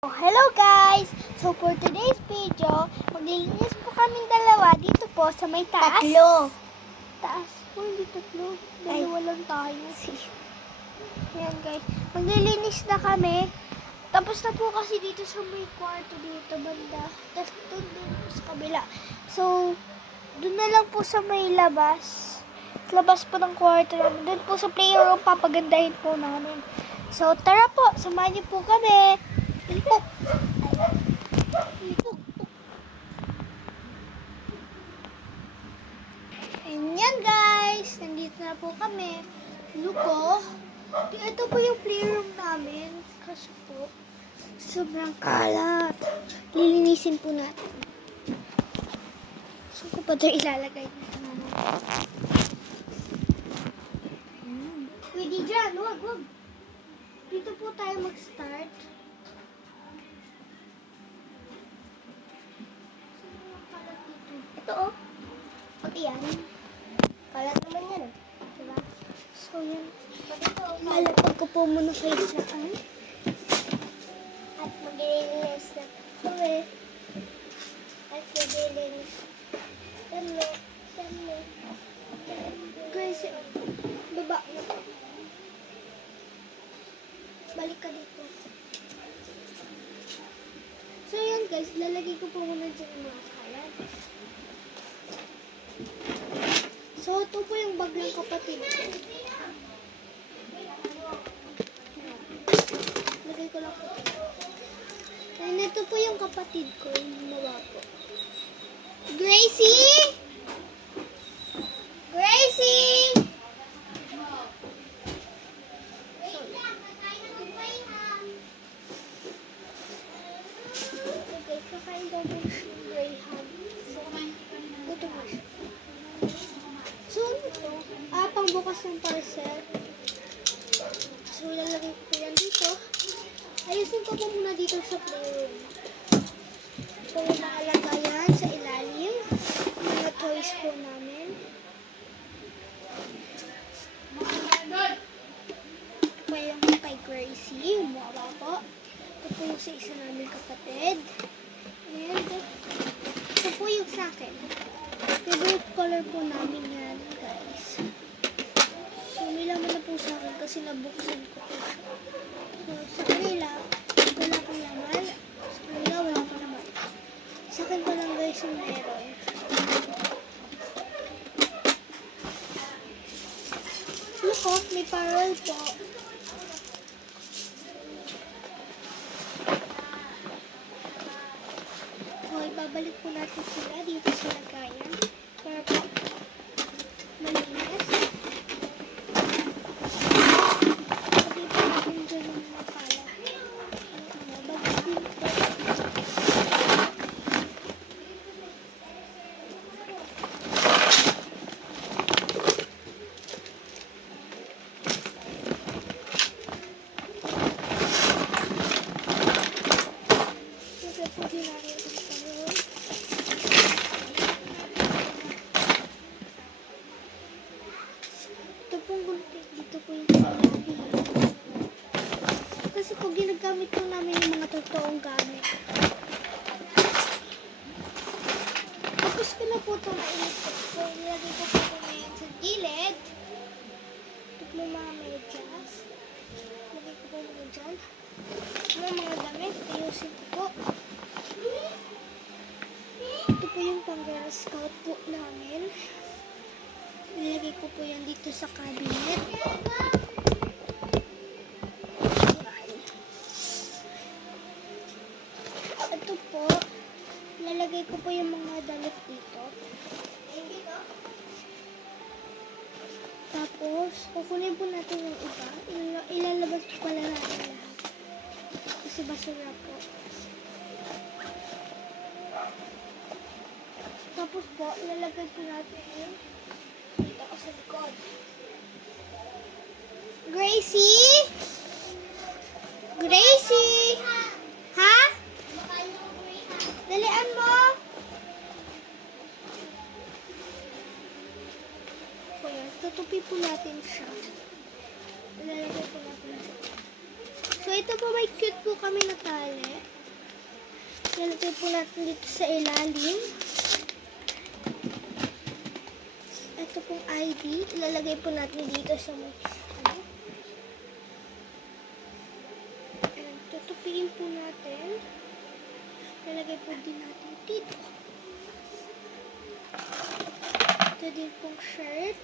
Hello guys! So for today's video, maglilinis po kaming dalawa dito po sa may taas. Taas. Oh, hindi tatlo. Dalawa lang tayo. Ayan guys. Maglilinis na kami. Tapos na po kasi dito sa may kwarto dito banda. Tapos doon po sa kabila. So, doon na lang po sa may labas. Labas po ng kwarto namin. Doon po sa playroom papagandahin po namin. So, tara po. Samahan niyo po kami. Ilpok. Ayan guys, nandito na po kami. Luko. Ito po yung playroom namin. Kasi po, sobrang kalat. Lilinisin po natin. Saan ko pa ito ilalagay? Pwede dyan, wag. Dito po tayo mag-start. Ito oh. Pati yan. Kalat naman yan oh. Diba? So yan. Malapag ko po muna kayo sa kan. At mag-i-release na kami. At mag-i-release. Dami. Guys, baba na po. Balik ka dito. So yan guys, lalagay ko po muna dyan yung mga kalat. So, ito po yung bag ng kapatid ko. Lagay ko lang po. And ito po yung kapatid ko, yung gumawa po. Gracie! Gracie! Okay, kakain daw po yung Graham. Ito po siya. So, ito, pangbukas ng parcel. So, lalagay ko yan dito. Ayusin ko po muna dito sa playroom. Ito yung nakalagayan sa ilalim. Mga toys po namin. Ito po yung kay Gracie, yung mukha po. Ito po yung sa isa namin kapatid. And, ito po yung sa akin. Favorite color po namin yan, guys. So, may laman na po sa akin kasi nabuksan ko po siya. So, sa kanila, wala pong laman. Sa kanila, wala pong laman. Sa akin pa lang, guys, yung meron. Look off, may parol po. So, ibabalik po natin sila dito sa lagayan. Para po malinis. Sabi po natin dyan yung mga pala. Bago din po. Sabi po din natin ito. Ito pong gulpit. Dito po yung sinabi. Kasi po ginagamit po namin yung mga totoong gamit. Tapos ko na po itong inisip. So, nilagay ko po ngayon sa gilid. Ito po mga medyas. Lagay ko po mga dyan. Mga damit. Ayusin ko po. Ito po yung pang-girl scout po namin. Nilagay ko po yan dito sa cabinet. Ito po, lalagay ko po yung mga damit dito. Tapos, kukunin po natin yung iba. Ilalabas po pala natin lahat. Kasi basura po. Tapos po, ilalagay po natin yung dito ako sa likod. Gracie? Gracie? Ha? Dalian mo? Kaya, tutupi po natin siya. Ilalagay po natin siya. So, ito po may cute po kami na tali. Lalagay po natin dito sa ilalim. Ito pong ID. Ilalagay po natin dito sa may ano. And tutupiin po natin. Lalagay po din natin dito. Ito din pong shirt.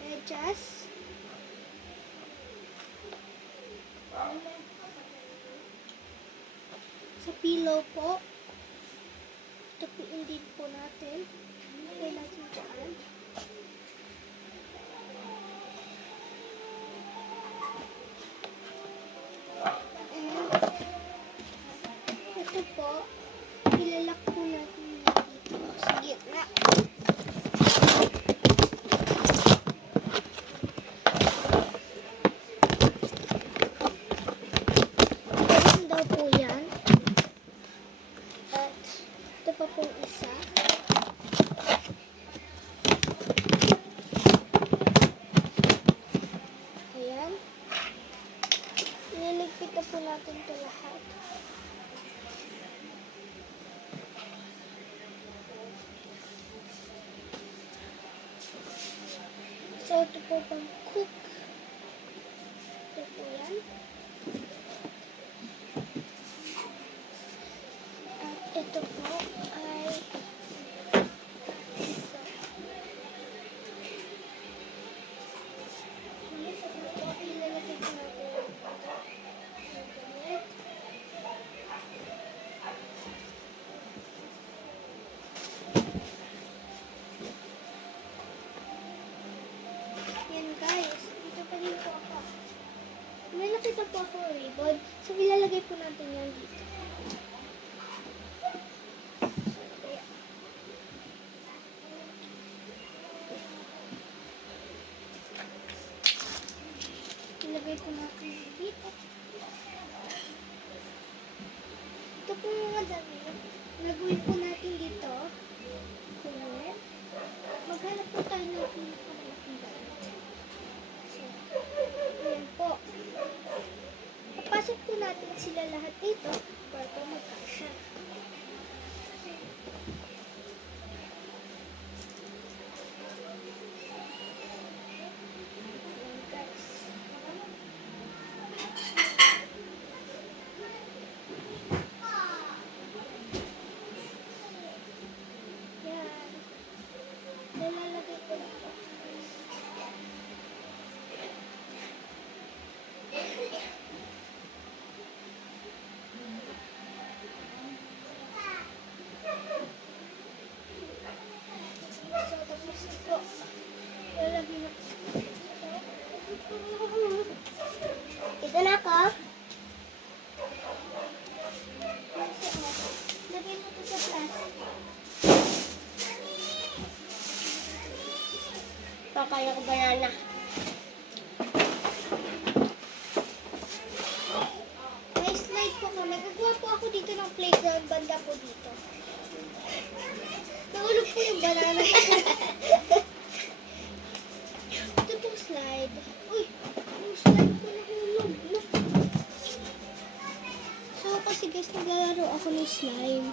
Medyas. Sa pillow po. Tupiin din po natin. Lagay natin dyan. Ito po, ilalak po natin dito sa gitna. Ganun daw po yan. At ito pa pong isa. Ayan. Niligpit na po natin ito lahat. So, ito po pang cook. Ito po yan. At ito po ay ito. Ilalagay po natin yung gamit. Yan guys, dito pa din po ako. May nakita po ako ribbon. So, ilalagay po natin yan dito. Ayan. Ilagay po natin yan dito. Ito po mga damit. Nagawin po natin dito. Kunin. Maghanap po tayo ng pinakamalaking damit. So, ayan po. Papasok po natin sila lahat dito para po magkasya. Ayan guys. Yan. Nilalagay ko dito. So, tapos ito. Lalagay na. Ito na ako. Lagay mo ito sa plastic. Kaya ko banana. May slide po kami. Gagawa po ako dito ng playground banda po dito. Nahulog po yung banana. Ito pong slide. Uy, yung slide ko nahulog. Look. So kasi guys, naglalaro ako ng slime.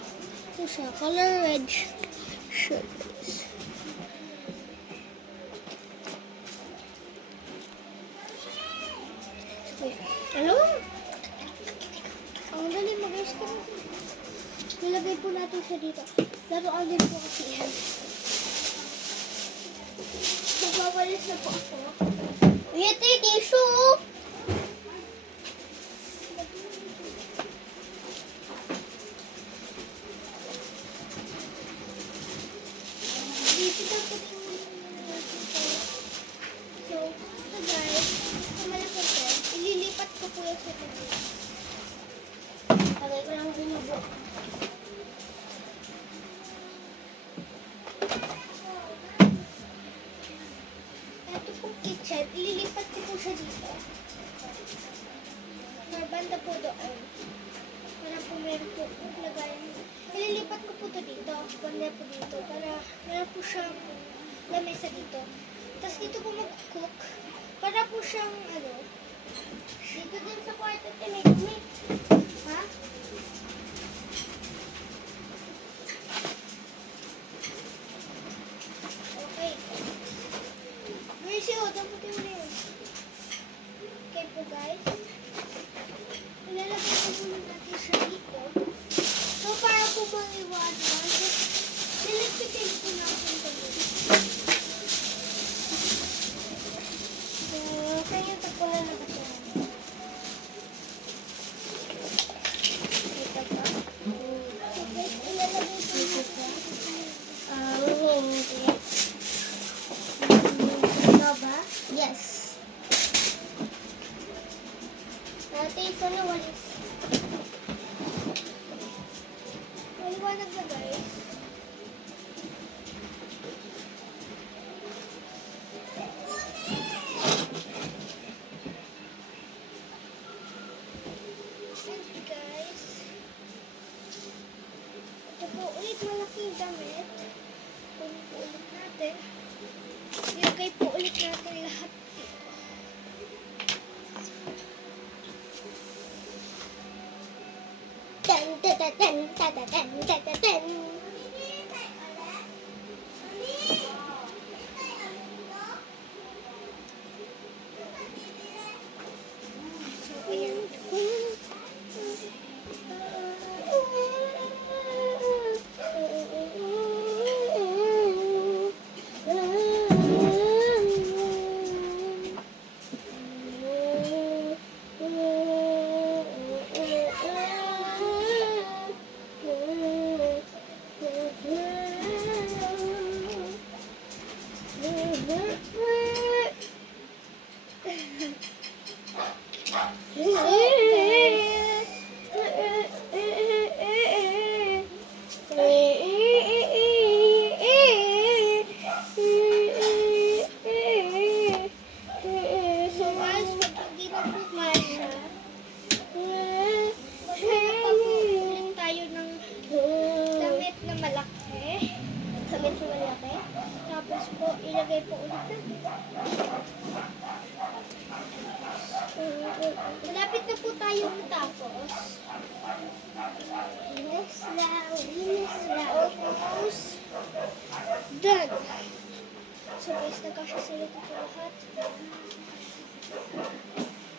Ito siya, color red shirt. Ano? Ang dali mo guys. Nilagay po natin siya dito. Laruan din po kasi yan. Magwawalis na po ako. Uy, ito yung tissue. Dito daw po natin ito. So, ito guys. Sa malaki ito, ililipat ko po yung sa tabi. Lagay ko lang binubo. Ito pong kitchen, ililipat ko po siya dito. Banda po doon. Para po meron po lagayan. Ililipat ko po ito dito. Banda po dito. Para meron po siyang lamesa dito. Tapos dito po mag-cook. Para po siyang, ano, Dito din sa kwarto, tinigmit. Ha? Okay. Gracie, dapat yung rin. Okay po guys. Ilalagay ko muna natin siya dito. So, para po maliwanag, nilipitin po natin ito. Kaya ito po na nakatira. Ito pa. Okay, ilalagay po natin. Hindi. Ito ba? Yes. Ate, ito na walis. Maliwanag na guys. And guys, ito po ulit malaking damit. Kunin po ulit natin. Ilagay po ulit natin lahat dito. Tan, tan, tan, tan, tan, tan, tan, tan, tan. So, ayan. So guys, pag hindi na po kasha, maghanap pa po ulit tayo ng damit na malaki. Damit na malaki. Tapos po, ilagay po ulit natin. Malapit na po tayo matapos. Linis lang, linis lang. Tapos, done. So guys, nagkasya sila dito lahat.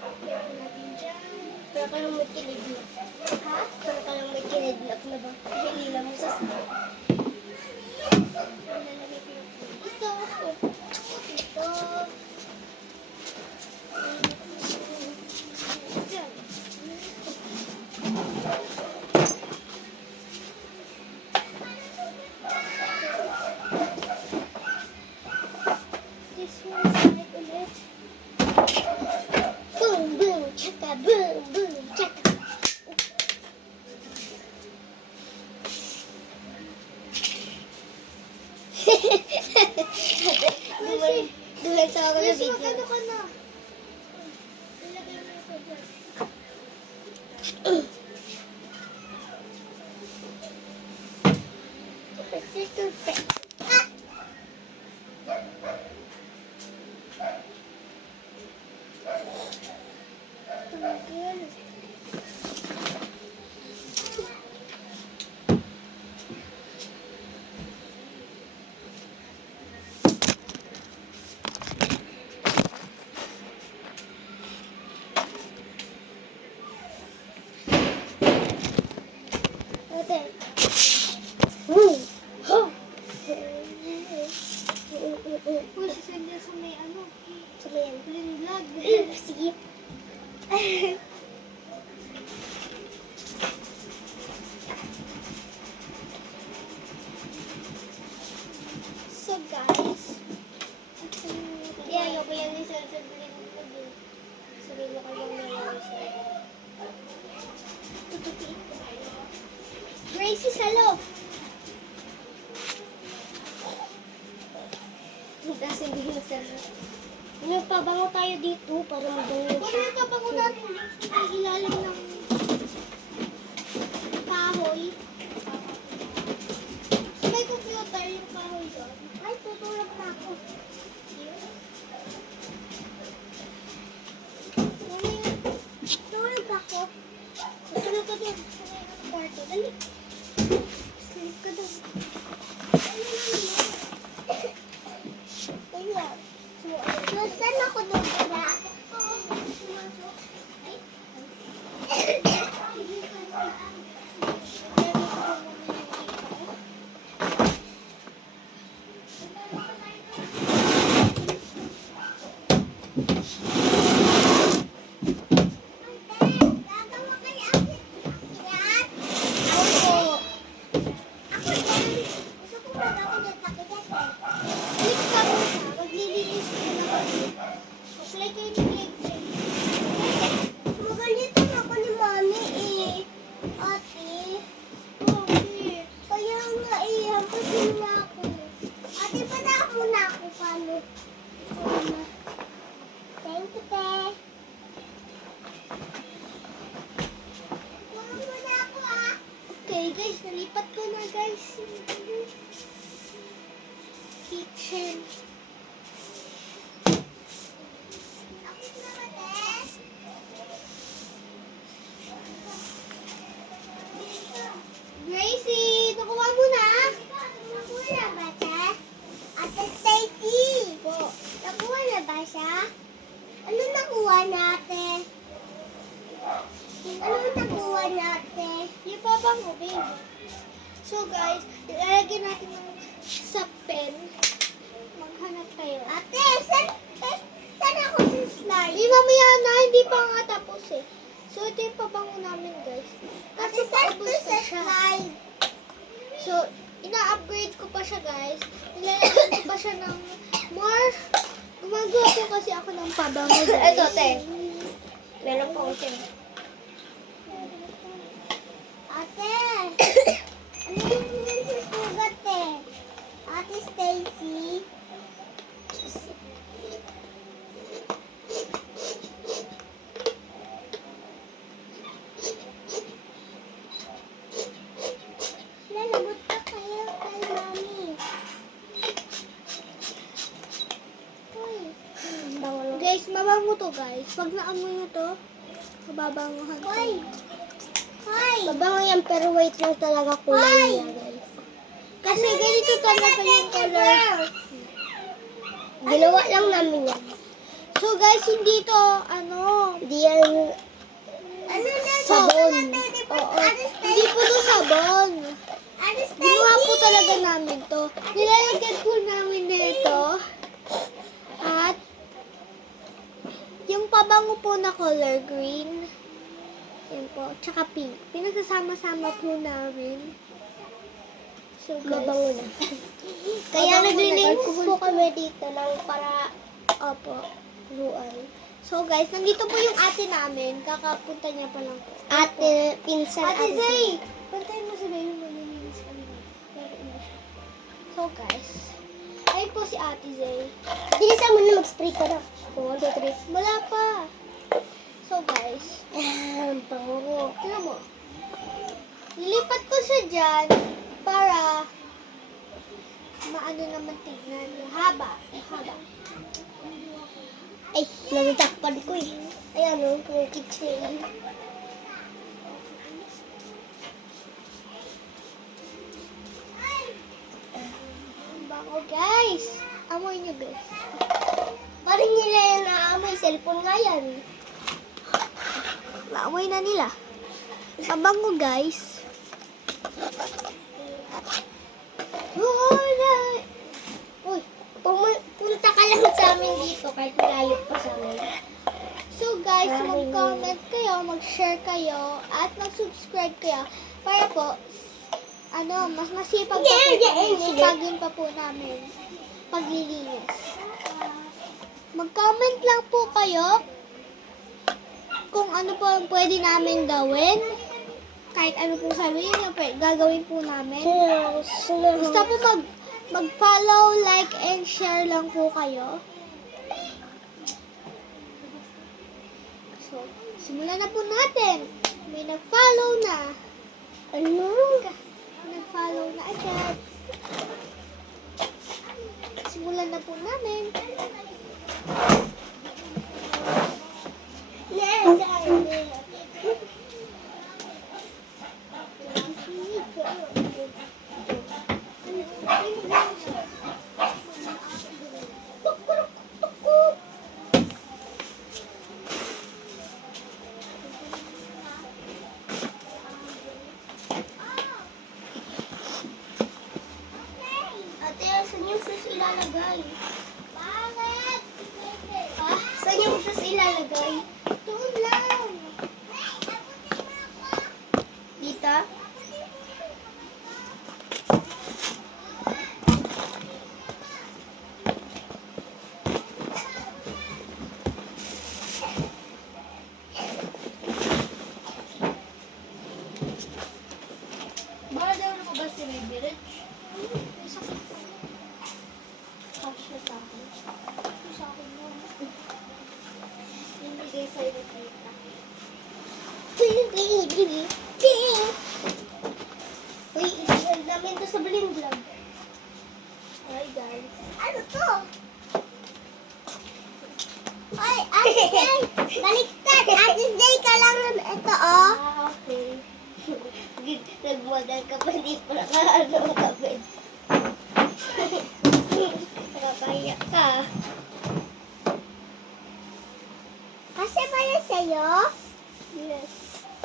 Lagyan po natin dyan. Pero ka lang may kiniglap. Ha? Pero ka lang may kiniglap na ba? Hinila mo sa Ilalagay ko yung dito. Dito. Dyan. This one side ulit. boom, boom, chaka, boom, boom, chaka. Dulag sa ako na Guys, video. magano ka na? Ilagay mo ito dyan. Tanggal. Ate. Boom. Ho. Uy, sisend niya sa may ano. Sige yan. Green vlog. Sige. So guys, Hindi, ayoko yan ni Sir sa green vlog eh. Sabihin mo kayo nangyari sa'yo. tutupiin ko. Gracie Salo. Tapos hindi na sir. Pabango tayo dito para mabango Kung may pabango natin sa ilalim ng kahoy. Sa may computer yung kahoy doon. Ay, tutulog na ako. Yung Dali. Sleep ka daw. Kaya. Saan ako dudura? Thank you, te. Tulungan mo na ako, ah. Okay, guys. Nalipat ko na, guys. Kitchen. Tapos na ba, te? Gracie, nakuha mo na? Nakuha na ba, te? Ate Stacy. Po. Nakuha na ba siya? Ano nakuha natin? Ano nakuha natin? Yung pabango, babe. So, guys, ilalagay natin sa pen. Maghanap tayo. Ate, saan ako sa slide? Mamaya na, hindi pa nga tapos eh. So, ito yung pabango namin, guys. Ate, saan ko paubos sa na siya. slide? So, ina-upgrade ko pa siya, guys. Nilalagyan ko pa siya ng more. Gumagawa ko kasi ako ng pabango, guys. Ito, te. Meron pa ako. Ate, ano yung susugat, te? Ate Stacy? Lalabot ka kayo kay mami. Uy. Guys, mabango to, guys. Pag naamoy nyo to, mababangohan to. Hoy! Hoy! Mabango yan, pero wait lang talaga kulay niya, guys. Kasi ganito talaga yung color. Ginawa lang namin yan. So, guys, hindi to, Hindi yan... Ano na? sabon. Oo. Oo. Hindi po to sabon. Ginawa po talaga namin to. Nilalagyan po namin nito. At yung pabango po na color green. Yan po. Tsaka pink. Pinagsasama-sama po namin. So, guys. Mabango na. Kaya Mabango na, naglilinis guys. po kami dito lang para Opo. luan. So, guys, nandito po yung ate namin. Kakapunta niya pa lang po. Ate, pinsan, Ate Zay! Pantayin mo si baby, maglilinis kami. Pero hindi siya. So, guys. Ayun po si Ate Zay. Bilisan mo na mag-spray ka na. 1, 2, 3. Wala pa. So, guys. Ang pango. Tignan mo. Lilipat ko siya dyan para maano naman tignan. Haba. Haba. Ay, natatakpan ko eh. Ayan o, yung kitchen. Ang bango, guys. Amoy niyo, guys. Parang nila yan naamoy. Cellphone nga yan. Naamoy na nila. Ang bango, guys. Uy. Punta ka lang sa amin dito kahit malayo pa sa amin. So guys, mag-comment kayo, mag-share kayo, at mag-subscribe kayo para po, mas masipag pa po, sipagin pa po namin paglilinis. Mag-comment lang po kayo kung ano po ang pwede namin gawin. Kahit ano po sabihin nyo, gagawin po namin. Basta po mag-follow, like, and share lang po kayo. So, simulan na po natin. May nag-follow na. Ano? Nag-follow na agad. Simulan na po namin. tapos ilalagay. Doon lang. Dito? Baka daw lumabas si may village. Kasya sa akin. Sa akin mo. Hindi sa'yo na kita. Uy, isan namin to sa Bling Vlog. Hi guys. Ano to? Ay, Ate Day! Baliktad! Ate Day ka lang ito, oh. Ah, okay. Nag-model ka pa, hindi pa nakaano ka, Ben. Nakakaya ka. Kasi ba yan sa'yo? Yes.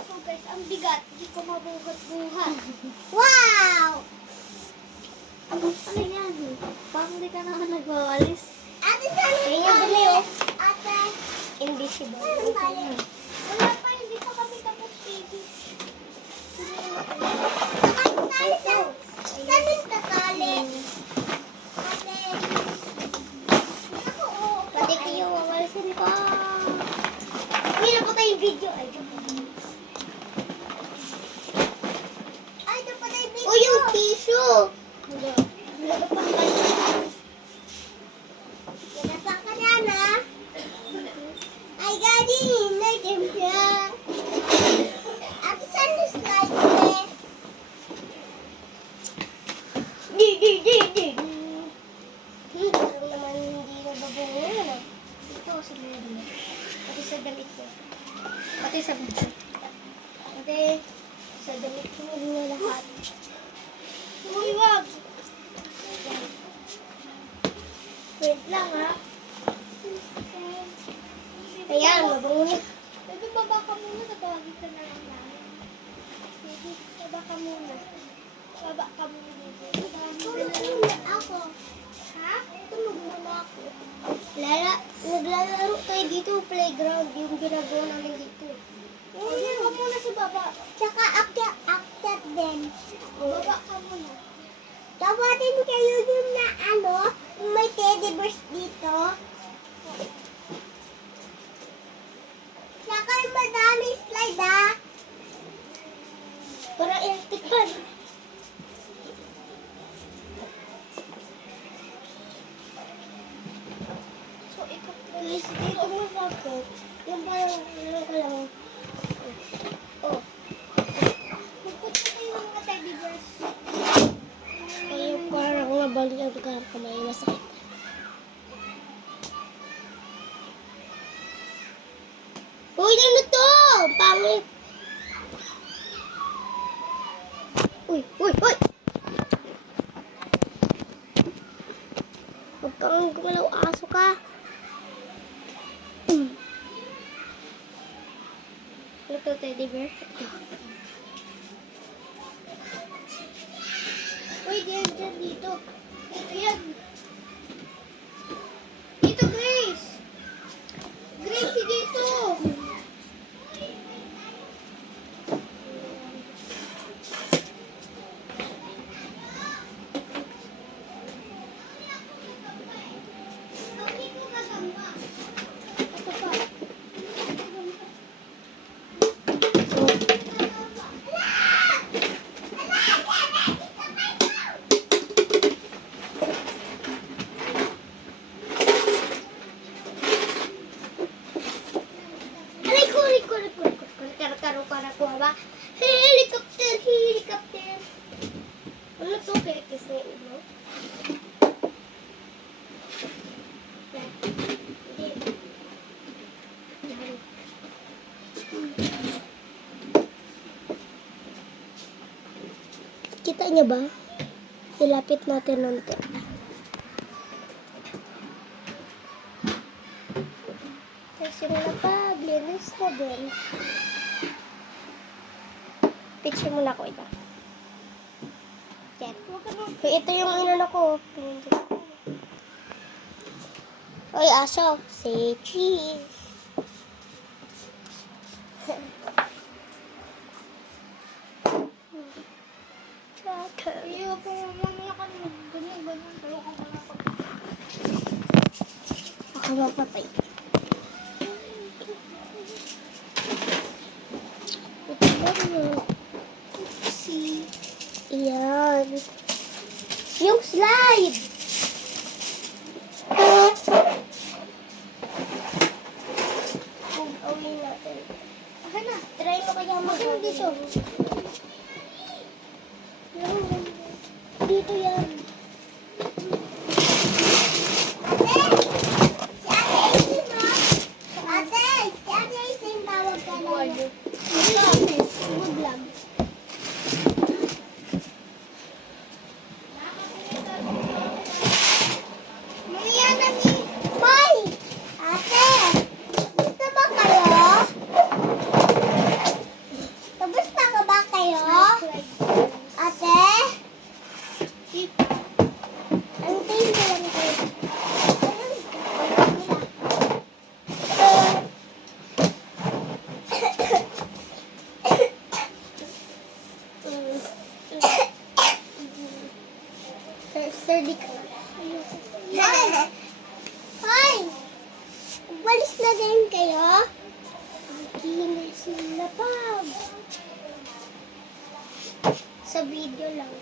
So guys, ang bigat. Hindi ko mabuhat-buhat. Wow! Ano yan? Parang hindi ka na nag-alis. Ate, saan Ayun yung yung bili, oh. Ate, Invisible. saan ba yan? Wala pa, hindi pa kami tapos, baby. Saan yung tatali? Ate. Ako, oh. Pati kayo, wawalisin ko. Uy, napatay yung video. Ay, joke. Ay, ito pa tayo video. Uy, yung tissue. Wala pa pa. Kinasa ka na, na. Ay, gani, nagim siya. Ate, saan yung slide eh? Parang naman hindi nababungo yun, ah. Ito, sa video. Pati sa damit ko. Pati sa video. Pati sa damit ko na lahat. Uy, wag! Wait lang, ha? Ayan, mabango na. Bebe, baba ka muna. Tatawagin ka na lang namin. Bebe, baba ka muna. Baba ka muna, bebe. Tulog muna ako. Ha? Tulog muna ako. Naglalaro tayo dito, playground. Yung ginagawa namin dito. Mm. Baba muna sa baba. Tsaka akyat din. Baba ka muna. Tawatin kayo yung na ano, yung may teddy bears dito. Tsaka yung madaming slide ah. Para electric pan. So, ikaw please dito mo bakit? Yung parang ano ka lang. Oh. Magpunta kayo ng mga teddy bears. Ay, parang nabalikan ka kamay masakit. Uy, ano to? Pangit. Uy, uy, uy! Huwag kang gumalaw, aso ka. Ano to, teddy bear? Ito. Uy, diyan, dito. Dito yan. Dito, Grace. Grace, dito. Ito pa. Aray ko, aray ko, aray ko, aray ko. Karo-karo ba? Helicopter, helicopter. Ano to? Kirikis na yung ulo? Hindi. Yan. Kita niya ba? Ilapit natin nito. Kasi napaglinis na din. Picture muna ko ito. Yan. So, ito yung inano ko. Pinindot ko. Oy, aso. Say cheese. ako mapapay. Ito lang yun. Oopsie. Ayan. Yung slide. Awin natin. Aha na. Try mo kaya mag-awin dito. Dito yan. Sturdy ka na. Hoy! Walis na din kayo? Ang kinis ng lapag. Sa video lang.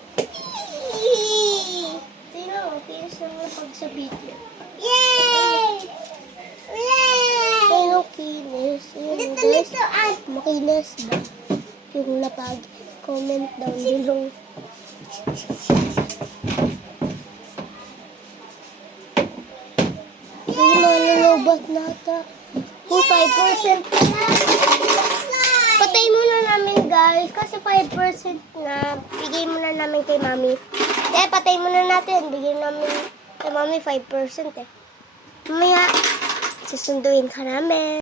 Sino? Kinis ng lapag sa video. Yay! Yay! Sino kinis? Lito, makinis ba? Yung lapag. Comment down below. Yung malulubat nata. Kung 5% na. Patay muna namin guys. Kasi 5% na. Bigay muna namin kay mami. Patay muna natin. Bigay namin kay mami 5% eh. Mamaya, susunduin ka namin.